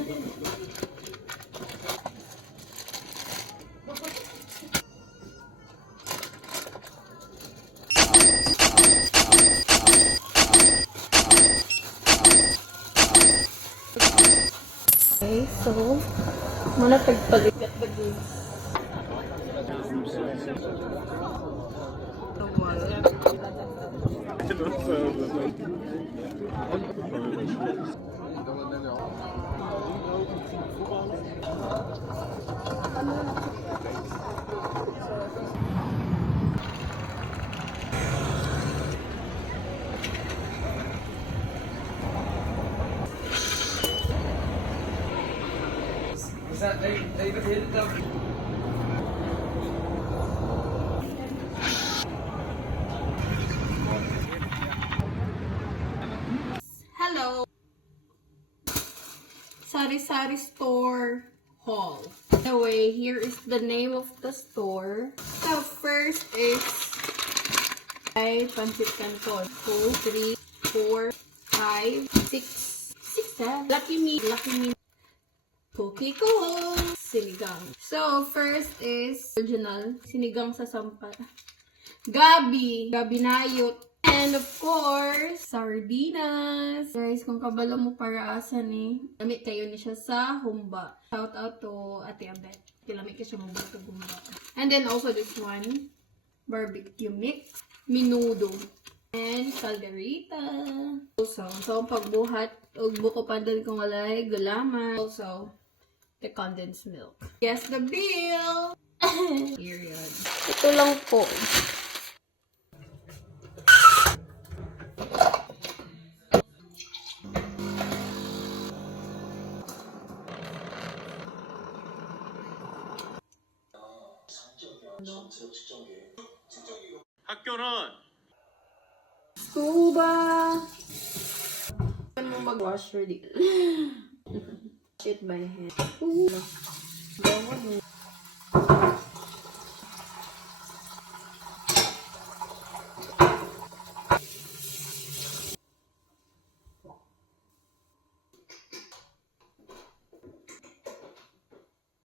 Okay, so muna tagpalikat ba din? Hello! Sari-sari store haul. Anyway, here is the name of the store. So first is Pancit Canton. 2, 3, 4, 5, 6, 6 Lucky Me. Cookie ko! Sinigang. So, first is original. Sinigang sa sampa. Gabi Nayot. And of course, sardinas. Guys, kung kabalo mo para asan gamit kayo ni siya sa humba. Shout out to Ate Abet. Kilamit ka siya mabuto humba. And then also this one, barbecue mix. Menudo. And calderita. Also, so pagbuhat, og buko pandan kung walay gulaman. Also, the condensed milk. Guess the bill! Period. Ito lang po. 학교는 Scuba! Saan mo mag-wash ready? Shit by hand. Ooh.